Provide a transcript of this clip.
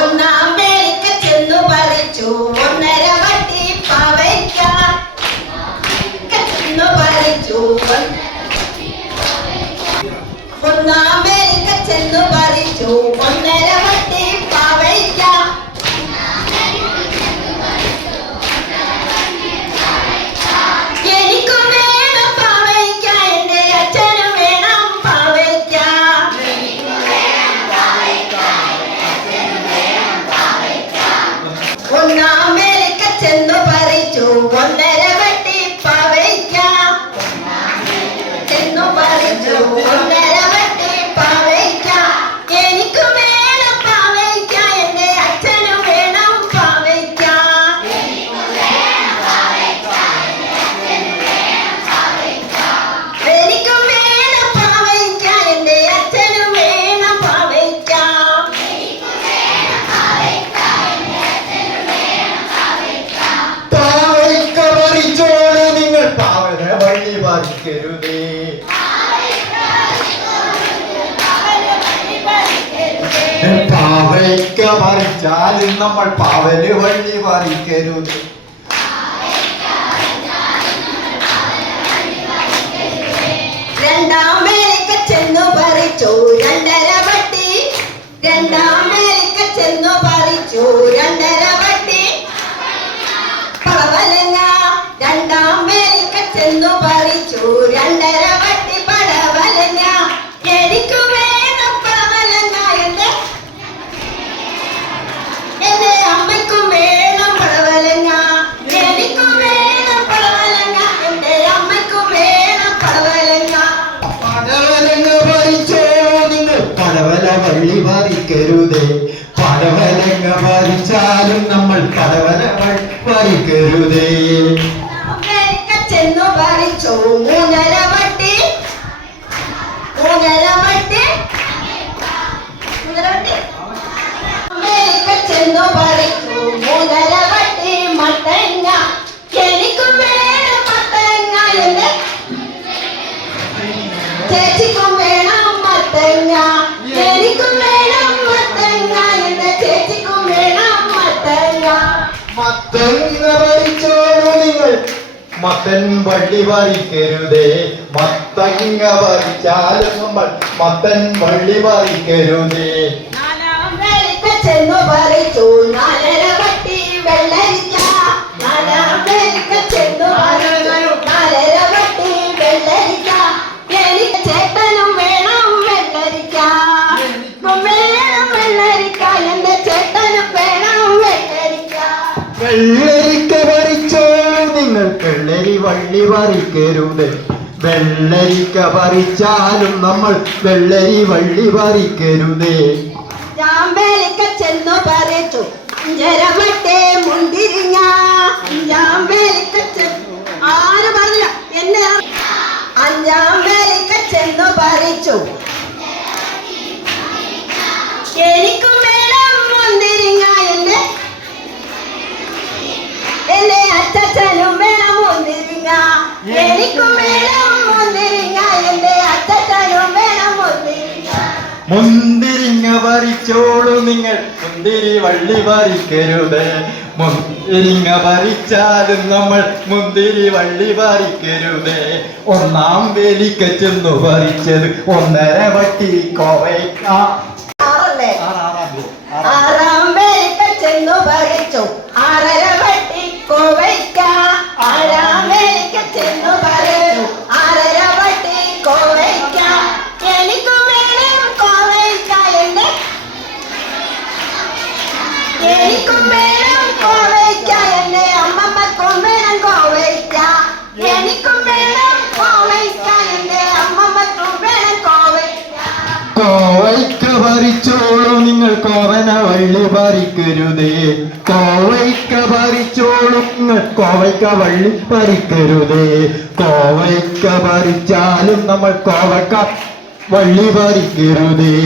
ഒന്നാം വേലിക്ക ചെന്നു പറിച്ചു. പറിക്കരുതേ പാവയ്ക്ക പറിച്ചാലും നമ്മൾ പാവൽ വഴി പറിക്കരുത്. രണ്ടാം മേലേക്ക് ചെന്നു പറിച്ചു രണ്ടര വട്ടി. രണ്ടാം മേലേക്ക് ചെന്നു പറിച്ചു രണ്ടര വട്ടി. പടവലങ്ങ രണ്ടാം മേലേക്ക് ചെന്നു രണ്ടര വട്ടി പടവലങ്ങ എനിക്ക് വേണം പടവലങ്ങ എന്റെ എന്റെ അമ്മയ്ക്കും വേണം പടവലങ്ങ എനിക്കും വേണം പടവലങ്ങ എന്റെ അമ്മയ്ക്കും വേണം പടവലങ്ങ പടവലങ്ങ പറിച്ചോളൂ നിങ്ങൾ? പടവല വഴി പറിക്കരുതേ പടവലങ്ങ പറിച്ചാലും നമ്മൾ പടവല വഴി ചെന്നു പറിച്ചു മൂന്നര വട്ടി മൂന്നര വട്ടി മൂന്നര വട്ടി അമേരിക്ക ചെന്നു പറിച്ചു മൂന്നര വട്ടി മത്തങ്ങ. എനിക്കും വേണം മത്തങ്ങ എന്ന്. ചേച്ചിക്കും വേണം മത്തങ്ങ. എനിക്കും വേണം മത്തങ്ങ എന്ന്. ചേച്ചിക്കും വേണം മത്തങ്ങ. മത്തങ്ങ പറിച്ചോളൂ നിങ്ങൾ. മത്തൻ വള്ളി പറിക്കരുതേ മത്തങ്ങ പറിച്ചാലും നമ്മൾ മത്തൻ വള്ളി പറിക്കരുതേ ചെന്നു പറിച്ചു. നാലര വെള്ളരിക്ക. നാലാം വേലിക്ക ചെന്നു പറിച്ചു. നാലര വട്ടി വെള്ളരിക്ക. എനിക്ക് ചേട്ടനും വേണം വെള്ളരിക്ക. വേണം വെള്ളരിക്ക. എന്റെ ചേട്ടനും വേണം വെള്ളരിക്ക. വെള്ളരിക്ക പറിച്ചോളൂ നിങ്ങൾ വെള്ളരി വള്ളി പറിക്കരുത് വെള്ളരിക്ക പറിച്ചാലും നമ്മൾ വെള്ളരി വള്ളി പറിക്കരുതേ ചെന്നു പറിച്ചു. ആര് പറഞ്ഞില്ല എന്നെ അഞ്ചാം വേലിക്ക ചെന്നു പറിച്ചു. മുന്തിരിങ്ങ പറിച്ചോളൂ നിങ്ങൾ. മുന്തിരി വള്ളി പറിക്കരുത് മുന്തിരിങ്ങ പറിച്ചാലും നമ്മൾ മുന്തിരി വള്ളി പറിക്കരുത് ഒന്നാം വേലിക്ക ചെന്നു പറിച്ചത് ഒന്നര വട്ടി കോവയ്ക്ക. വള്ളി പറിക്കരുതേ കോവയ്ക്ക പറിച്ചോളും കോവയ്ക്ക വള്ളി പറിക്കരുതേ കോവയ്ക്ക പറിച്ചാലും നമ്മൾ കോവക്ക വള്ളി പറിക്കരുതേ